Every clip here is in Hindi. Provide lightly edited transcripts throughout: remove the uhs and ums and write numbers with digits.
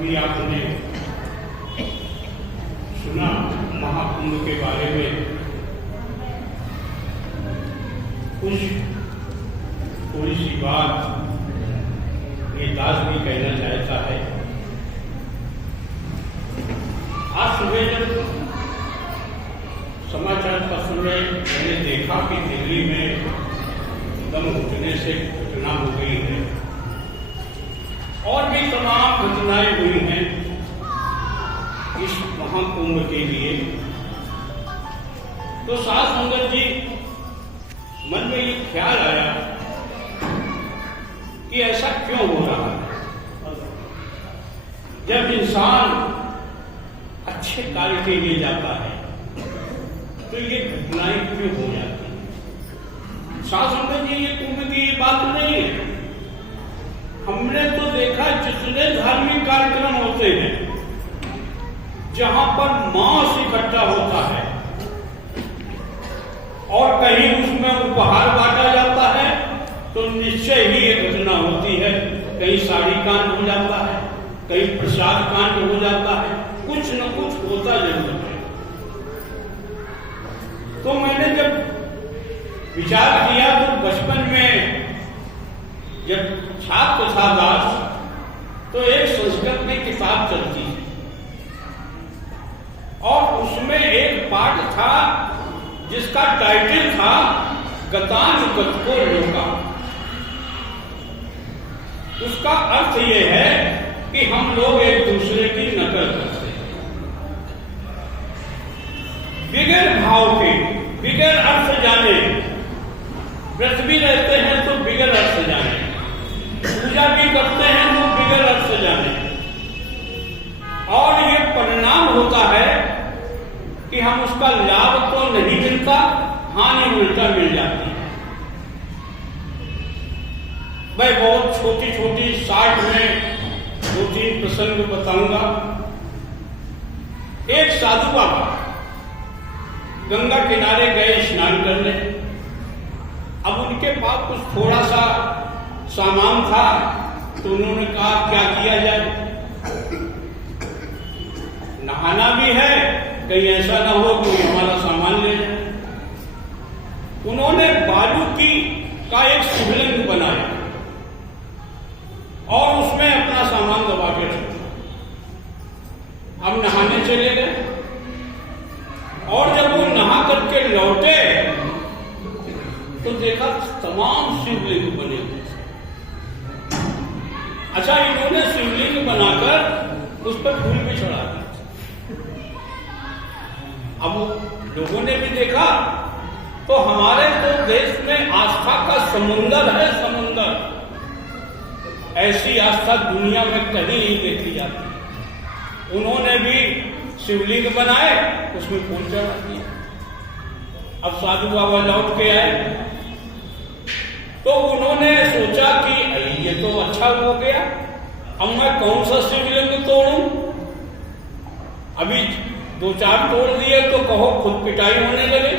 अभी आपने सुना महाकुंभ के बारे में, कुछ थोड़ी सी बात ये दास भी कहना चाहता है। आज सुबह जब समाचार पत्र में मैंने देखा कि दिल्ली में दम घुटने से घटना हो गई है और भी तमाम घटनाएं हुई हैं इस महाकुंभ के लिए, तो साथ संगत जी मन में ये ख्याल आया कि ऐसा क्यों हो रहा है। जब इंसान अच्छे कार्य के लिए जाता है तो ये घटनाएं क्यों हो जाती हैं। साथ संगत जी ये कुंभ की बात नहीं है। हमने तो देखा जितने धार्मिक कार्यक्रम होते हैं जहां पर मांस इकट्ठा होता है और कहीं उसमें उपहार बांटा जाता है तो निश्चय ही ये घटना होती है। कहीं साड़ी कांड हो जाता है, कहीं प्रसाद कांड हो जाता है, कुछ न कुछ होता जरूर है। तो मैंने जब विचार किया तो बचपन में जब छात्र था दास, तो एक संस्कृत में किताब चलती थी और उसमें एक पाठ था जिसका टाइटल था गतानुगतिको लोका। उसका अर्थ ये है कि हम लोग एक दूसरे की नकल करते हैं बिगैर भाव के, बिगैर अर्थ जाने। व्रत भी रहते हैं तो बिगैर अर्थ जाने, पूजा भी करते हैं तो बिगैर अर्थ जाने, और ये परिणाम होता है कि हम उसका लाभ तो नहीं मिलता, हानि उल्टा मिल जाती है। मैं बहुत छोटी छोटी शार्ट में 2-3 प्रसंग बताऊंगा। एक साधु बाबा गंगा किनारे गए स्नान करने। अब उनके पास कुछ थोड़ा सा सामान था तो उन्होंने कहा क्या किया जाए, नहाना भी है, कहीं ऐसा ना हो कोई हमारा सामान ले जाए। उन्होंने बालू का एक शिवलिंग बनाया और उसमें अपना सामान दबा के रखा। अब नहाने चले गए और जब वो नहा करके लौटे तो देखा तमाम शिवलिंग बने हुए। अच्छा, इन्होंने शिवलिंग बनाकर उस पर फूल भी चढ़ा दिया। अब लोगों ने भी देखा तो हमारे तो देश में आस्था का समुंदर है, समुंदर। ऐसी आस्था दुनिया में कहीं नहीं देखी जाती। उन्होंने भी शिवलिंग बनाए, उसमें फूल चढ़ा दिया। अब साधु बाबा लौट के आए तो उन्होंने सोचा कि ये तो अच्छा हो गया, अब मैं कौन सा शिवलिंग तोड़ूं। अभी 2-4 तोड़ दिए तो कहो खुद पिटाई होने लगे।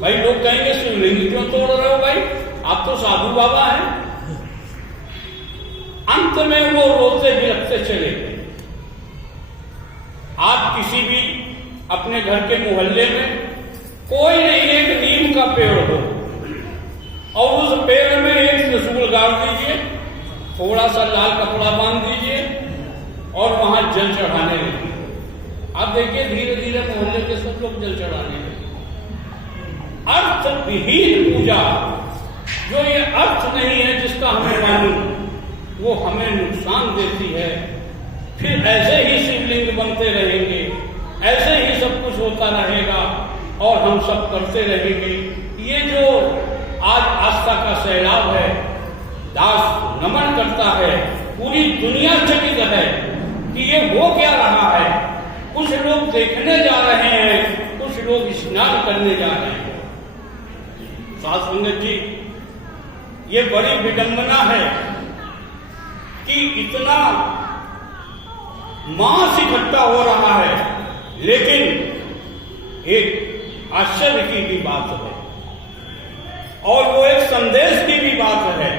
भाई लोग कहेंगे शिवलिंग क्यों तोड़ रहे हो भाई, आप तो साधु बाबा हैं। अंत में वो रोते बिलखते चले गए। आप किसी भी अपने घर के मोहल्ले में कोई नहीं, एक नीम का पेड़ हो और उस पेड़ में एक त्रिशूल गाड़ दीजिए, थोड़ा सा लाल कपड़ा बांध दीजिए और वहां जल चढ़ाने लगे। आप देखिए धीरे धीरे मोहल्ले के सब लोग जल चढ़ाने लगे। अर्थ विहीन पूजा, जो ये अर्थ नहीं है जिसका हमें मालूम, वो हमें नुकसान देती है। फिर ऐसे ही शिवलिंग बनते रहेंगे, ऐसे ही सब कुछ होता रहेगा और हम सब करते रहेंगे। ये जो आज आस्था का सैलाब है, दास नमन करता है, पूरी दुनिया चकित है कि ये हो क्या रहा है। कुछ लोग देखने जा रहे हैं, कुछ लोग स्नान करने जा रहे हैं। साथ संगत जी, ये बड़ी विडंबना है कि इतना मांस इकट्ठा हो रहा है, लेकिन एक आश्चर्य की भी बात है और वो एक संदेश की भी बात है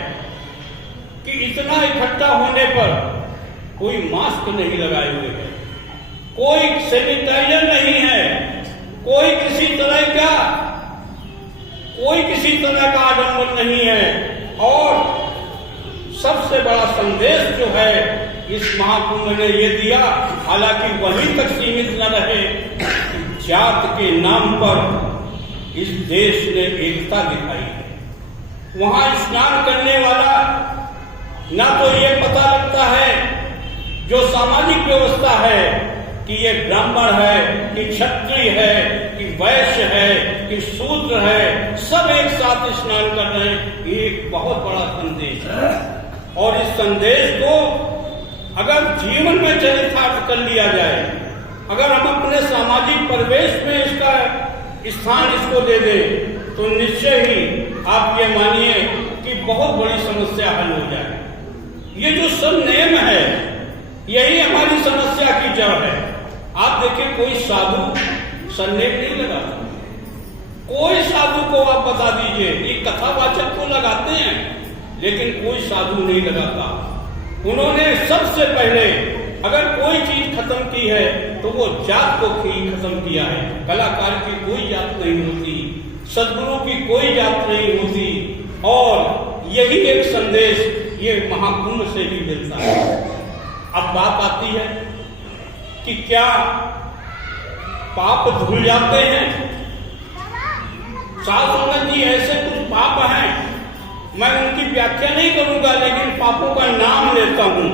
कि इतना इकट्ठा होने पर कोई मास्क नहीं लगाए हुए है, कोई सैनिटाइजर नहीं है, कोई किसी तरह का आडंबर नहीं है। और सबसे बड़ा संदेश जो है इस महाकुंभ ने ये दिया, हालांकि वहीं तक सीमित न रहे, जात के नाम पर इस देश ने एकता दिखाई है। वहां स्नान करने वाला ना तो ये पता लगता है जो सामाजिक व्यवस्था है कि ये ब्राह्मण है कि क्षत्रिय है कि वैश्य है कि शूद्र है, सब एक साथ स्नान कर रहे हैं। ये एक बहुत बड़ा संदेश है और इस संदेश को अगर जीवन में चरितार्थ कर लिया जाए, अगर हम अपने सामाजिक परिवेश में इसका स्थान इसको दे दें तो निश्चय ही आप ये मानिए कि बहुत बड़ी समस्या हल हो जाए। ये जो संयम है यही हमारी समस्या की जड़ है। आप देखिए कोई साधु संयम नहीं लगाता, कोई साधु को आप बता दीजिए, ये कथावाचक को लगाते हैं लेकिन कोई साधु नहीं लगाता। उन्होंने सबसे पहले अगर कोई चीज खत्म की है तो वो जात को ही खत्म किया है। कलाकार की कोई जात नहीं होती, सद्गुरु की कोई जात नहीं होती, और यही एक संदेश ये महाकुंभ से भी मिलता है। अब बात आती है कि क्या पाप धुल जाते हैं? साध संगत जी ऐसे कुछ पाप हैं, मैं उनकी व्याख्या नहीं करूंगा लेकिन पापों का नाम लेता हूं।